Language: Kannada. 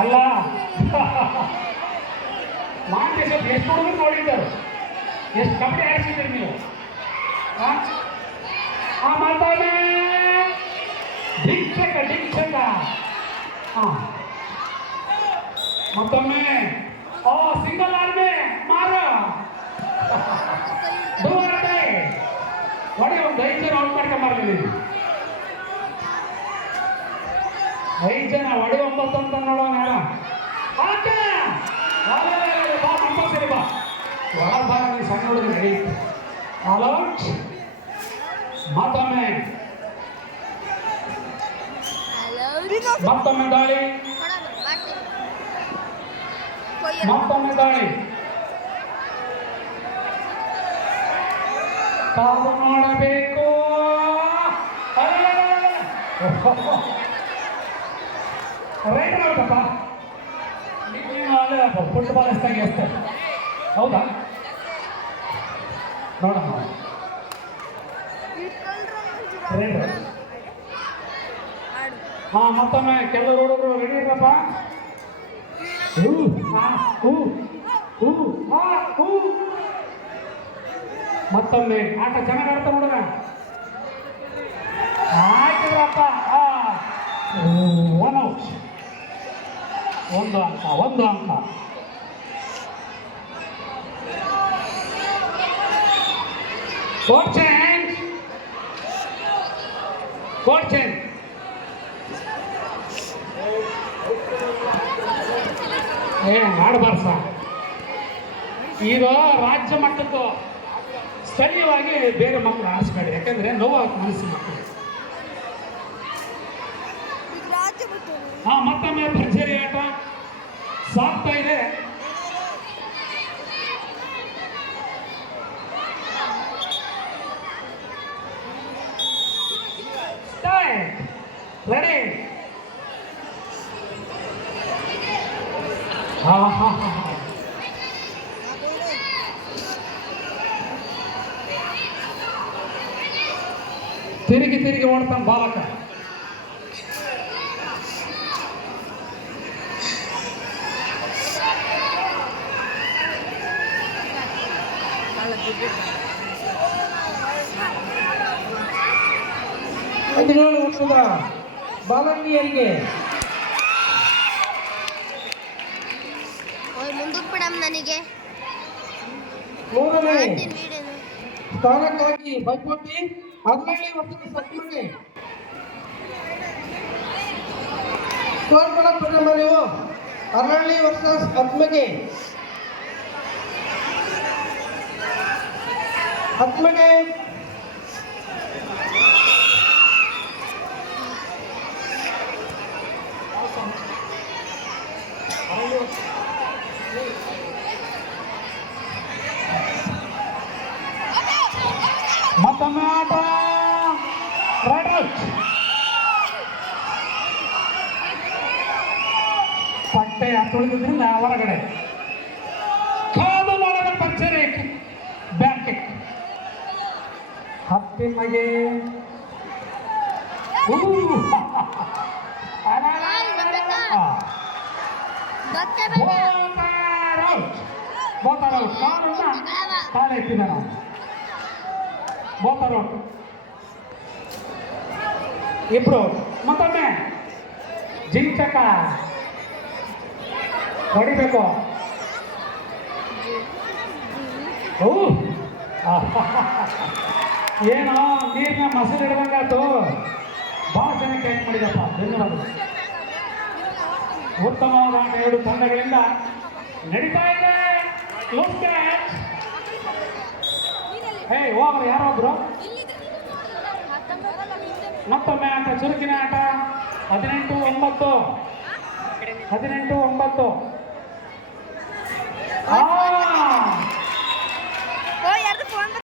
ಅಲ್ಲ ನಾನು ಎಷ್ಟು ಹುಡುಗರು ನೋಡಿದ್ದರು, ಎಷ್ಟು ಕಬಡ್ಡಿ ಆಡಿಸಿದ್ದೀರಿ ನೀವು. ಆ ಮಾತಾಡ ಡಿಕ್ಷಕ ಡಿಕ್ಷಕ. ಹಾಂ ಮತ್ತೊಮ್ಮೆ ಸಿಂಗಲ್ ಆರ್ಮಿ ಮಾರ ಒಡೆ ಒಂದು 5 ಜನ ಔಟ್ ಮಾಡ್ಕೊಂಬರ್ಲಿಲ್ಲ. 5 ಜನ ಒಡೆ 9 ಅಂತ ನೋಡೋಣ. ಬಾ ಕಂಪಲ್ಸರಿ ಬಾ. ಒಳ ಭಾಗ ಸಣ್ಣ ಹುಡುಗ ನಡೆಯುತ್ತೆ. ಅಲೌಟ್ ಮತ್ತೊಮ್ಮೆ ಮತ್ತೊಮ್ಮೆ ದಾಳಿ, ಮತ್ತೊಮ್ಮೆ ದಾಳಿ. ಕಾದು ಮಾಡಬೇಕು. ರೈಟ್ ಆಗುತ್ತಪ್ಪ. ಫುಟ್ಬಾಲ್ ಎಷ್ಟಾಗಿ ಎಸ್ತಾರೆ ಹೌದಾ ನೋಡೋಣ. ಮತ್ತೊಮ್ಮೆ ಕೆಲವರು ಹುಡುಗರು ರೆಡಿ ಇರಪ್ಪ. ಮತ್ತೊಮ್ಮೆ ಆಟ ಚೆನ್ನಾಗಿ ಆಡ್ತಾ ಹುಡುಗ. ಆಯ್ತಪ್ಪ. ಒನ್ ಔಟ್, ಒಂದು ಅಂಕ, ಒಂದು ಅಂಕ. Court change, court change. ಆಡಬಾರ್ದು ಸರ್. ಈಗ ರಾಜ್ಯ ಮಟ್ಟದ್ದು ಸ್ಥಳೀಯವಾಗಿ ಬೇರೆ ಮಕ್ಕಳು ಆಡಿಸ್ಬೇಡಿ, ಯಾಕಂದ್ರೆ ನೋವಾಗಿ ಮನಸ್ಸು ಮಕ್ಕಳು. ಮತ್ತೊಮ್ಮೆ ಭರ್ಜರಿ ಆಟ ಸಾಗ್ತಾ ಇದೆ. ರೆಡಿ. ತಿರುಗಿ ತಿರುಗಿ ಓಡ್ತಾನೆ ಬಾಲಕ. ಹದಿನೇಳು ವರ್ಷದ ಬಾಲಕಿಯರಿಗೆ ನನಗೆ ಮೂರನೇ ಸ್ಥಾನಕ್ಕಾಗಿ ಪೈಪೋಟಿ. 17 ವರ್ಷದ ಸತ್ಮಗೆ ಸ್ಕೋರ್ ಮಾಡಕ್ಬಿಟ್ರಮ್ಮ ನೀವು. 17 ವರ್ಷದ ಹತ್ಮಗೆ ಮತ್ತೊಮ್ಮೆ ಆಟ ರೈಟ್ ಔಟ್. ಪಟ್ಟೆ ತುಳಿದ್ರಿಂದ ಹೊರಗಡೆ. ಕಾದು ನೋಡದ ಪಂಚರಿ ಬ್ಯಾಕ್ ಕಿಕ್. ಹತ್ತಿಮಗೆ ಕಾಲು ಎತ್ತಿದ ನಾವು. ಬೋತರ್ ಔಟ್. ಇಬ್ರು. ಮತ್ತೊಮ್ಮೆ ಜಿಂಚಕ ಹೊಡಿಬೇಕು. ಏನೋ ನೀರಿನ ಮಸರು ಹಿಡ್ದಂಗಾಯ್ತು. ಭಾಳ ಚೆನ್ನಾಗಿ ಕ್ಯಾಚ್ ಮಾಡಿದಪ್ಪ, ಧನ್ಯವಾದಗಳು. ಉತ್ತಮವಾದ ಆಟ 2 ತಂಡಗಳಿಂದ ನಡೀತಾ ಇದೆ. Loose catch. ಹೋಗ್ರಿ ಯಾರೊಬ್ರು. ಮತ್ತೊಮ್ಮೆ ಆಟ, ಚುರುಕಿನ ಆಟ. 18-9.